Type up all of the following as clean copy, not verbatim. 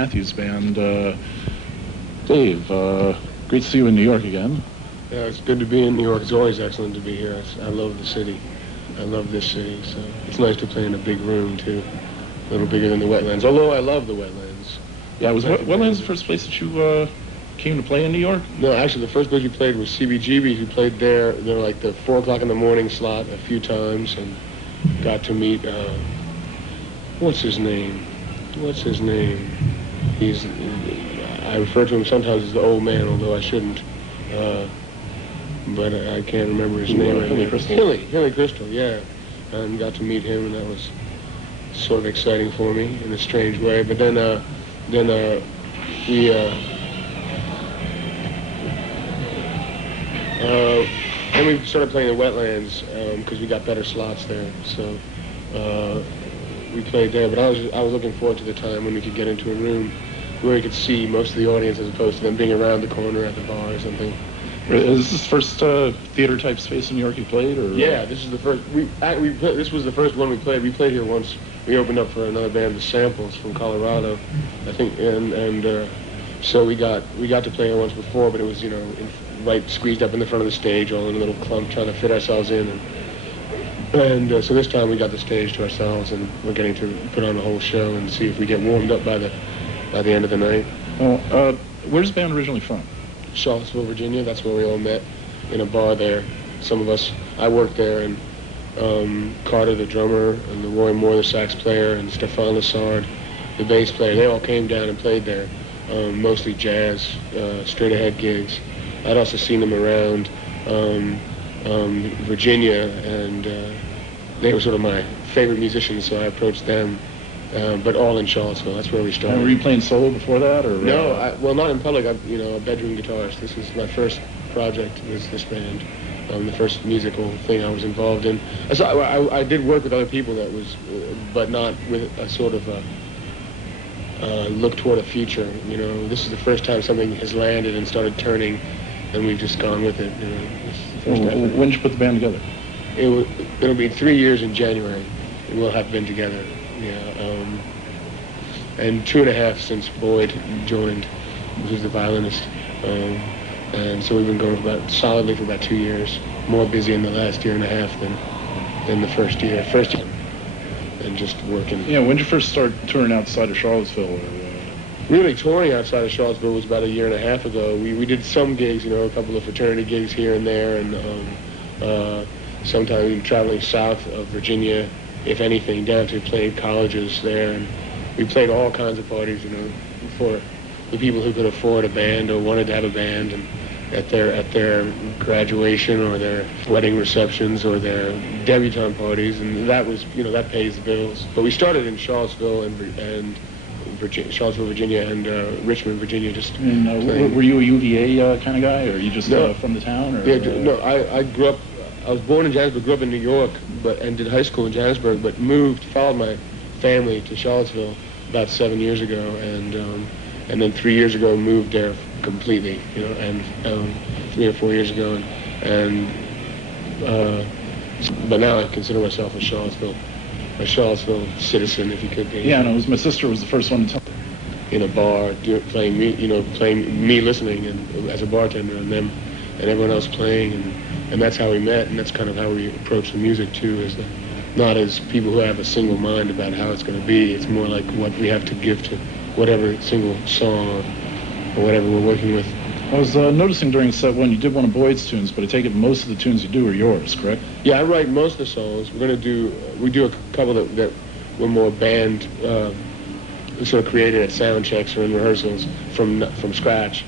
Matthews Band. Dave, great to see you in New York again. Yeah, it's good to be in New York. It's always excellent to be here. I love the city. I love this city, so it's nice to play in a big room, too. A little bigger than the Wetlands, although I love the Wetlands. Yeah, was Wetlands the first place that you came to play in New York? No, actually, the first place we played was CBGB, who played there. They're like the 4 o'clock in the morning slot a few times, and got to meet, what's his name? I refer to him sometimes as the old man, although I shouldn't. But I can't remember his name. Hilly Crystal, yeah. And got to meet him, and that was sort of exciting for me in a strange way. But then we started playing the Wetlands because we got better slots there. So we played there. But I was looking forward to the time when we could get into a room where we could see most of the audience as opposed to them being around the corner at the bar or something. Is this the first theater-type space in New York you played? Or? Yeah, this is the first. This was the first one we played. We played here once. We opened up for another band, The Samples, from Colorado, I think, and so we got to play here once before, but it was right squeezed up in the front of the stage, all in a little clump, trying to fit ourselves in, and so this time we got the stage to ourselves, and we're getting to put on the whole show and see if we get warmed up by the end of the night. Well, where's the band originally from? Charlottesville, Virginia. That's where we all met, in a bar there. Some of us, I worked there, and Carter, the drummer, and the Roy Moore, the sax player, and Stefan Lassard, the bass player, they all came down and played there, mostly jazz, straight-ahead gigs. I'd also seen them around Virginia, and they were sort of my favorite musicians, so I approached them. But all in Charlottesville. That's where we started. And were you playing solo before that, or? No, well, not in public. I'm, a bedroom guitarist. This was my first project. Was this band, the first musical thing I was involved in. So I did work with other people. That was, but not with a sort of look toward a future. This is the first time something has landed and started turning, and we've just gone with it. When did you put the band together? It'll be 3 years in January. We'll have been together. Yeah, and 2.5 since Boyd joined, who's the violinist, and so we've been going solidly for about 2 years. More busy in the last 1.5 years than the first year, and just working. Yeah, when did you first start touring outside of Charlottesville? Really, touring outside of Charlottesville was about 1.5 years ago. We did some gigs, a couple of fraternity gigs here and there, and sometimes traveling south of Virginia, if anything, down to playing colleges there, and we played all kinds of parties, for the people who could afford a band or wanted to have a band, and at their graduation or their wedding receptions or their debutante parties, and that was, that pays the bills. But we started in Charlottesville and Charlottesville, Virginia, and Richmond, Virginia. Just. And, were you a UVA kind of guy, or are you just from the town? Or, yeah, no, I grew up. I was born in Johannesburg, grew up in New York, and did high school in Johannesburg, but followed my family to Charlottesville about 7 years ago, and then 3 years ago moved there completely, and 3 or 4 years ago, but now I consider myself a Charlottesville citizen, if you could be. Yeah, no, my sister was the first one to tell me. In a bar, playing me listening, and as a bartender, and them and everyone else playing, and that's how we met, and that's kind of how we approach the music too, is that not as people who have a single mind about how it's going to be. It's more like what we have to give to whatever single song or whatever we're working with. I was noticing during set one you did one of Boyd's tunes, but I take it most of the tunes you do are yours, correct? Yeah, I write most of the songs. We do a couple that were more band, sort of created at sound checks or in rehearsals from scratch.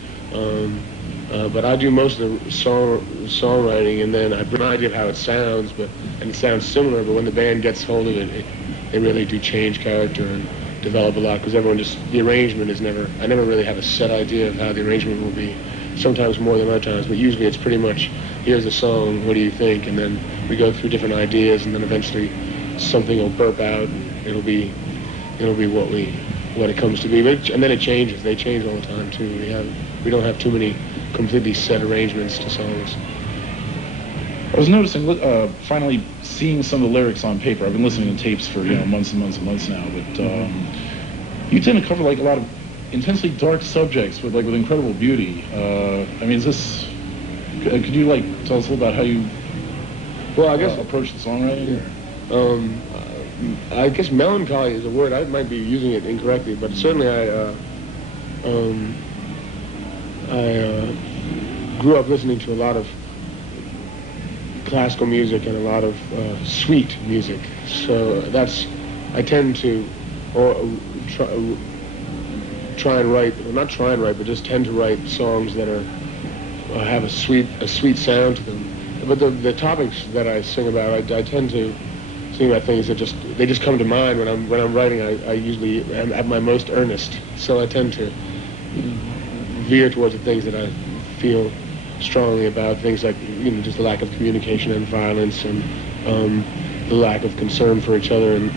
But I do most of the songwriting, and then I bring an idea of how it sounds, and it sounds similar, but when the band gets hold of it, they really do change character and develop a lot, because the arrangement is I never really have a set idea of how the arrangement will be, sometimes more than other times, but usually it's pretty much, here's a song, what do you think, and then we go through different ideas, and then eventually something will burp out, and it'll be what it comes to be, and then it changes. They change all the time too. We don't have too many completely set arrangements to songs. I was noticing, finally seeing some of the lyrics on paper. I've been listening to tapes for months and months and months now, but you tend to cover like a lot of intensely dark subjects with incredible beauty. I mean, is this? Could you tell us a little about how you I guess approach the songwriting? I guess melancholy is a word. I might be using it incorrectly, but certainly I grew up listening to a lot of classical music and a lot of sweet music. So I tend to try and write, well, not try and write, but just tend to write songs that have a sweet sound to them. But the topics that I sing about, I tend to sing about things that they just come to mind when I'm writing. I usually am at my most earnest, so I tend to veer towards the things that I feel strongly about, things like just the lack of communication and violence, and the lack of concern for each other and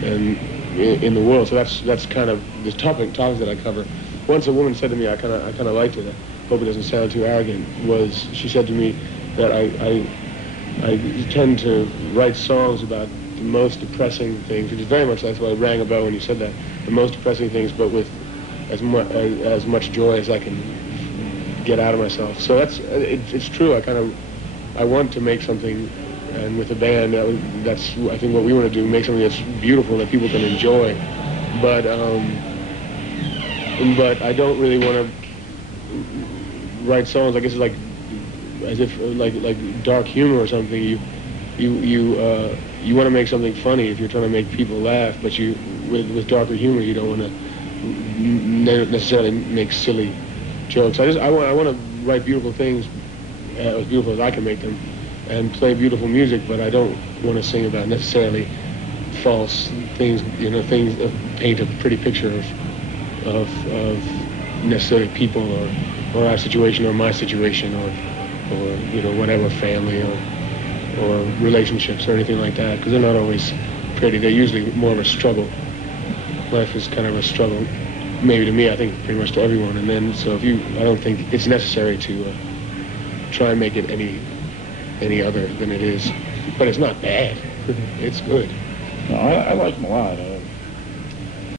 in the world. So that's kind of the topics that I cover. Once a woman said to me, I kind of liked it. I hope it doesn't sound too arrogant. She said to me that I tend to write songs about the most depressing things, which is very much that's why I rang a bell when you said that. The most depressing things, but with as much joy as I can get out of myself. So it's true. I want to make something, and with a band, that's I think what we want to do, make something that's beautiful that people can enjoy. But I don't really want to write songs. I guess it's as if like dark humor or something. You want to make something funny if you're trying to make people laugh, but with darker humor you don't want to necessarily make silly jokes. I want to write beautiful things, as beautiful as I can make them, and play beautiful music, but I don't want to sing about necessarily false things, things that paint a pretty picture of necessarily people or our situation or my situation or whatever, family or relationships or anything like that, because they're not always pretty. They're usually more of a struggle. Life is kind of a struggle, maybe to me, I think pretty much to everyone. And then, so I don't think it's necessary to try and make it any other than it is. But it's not bad. It's good. No, I like them a lot.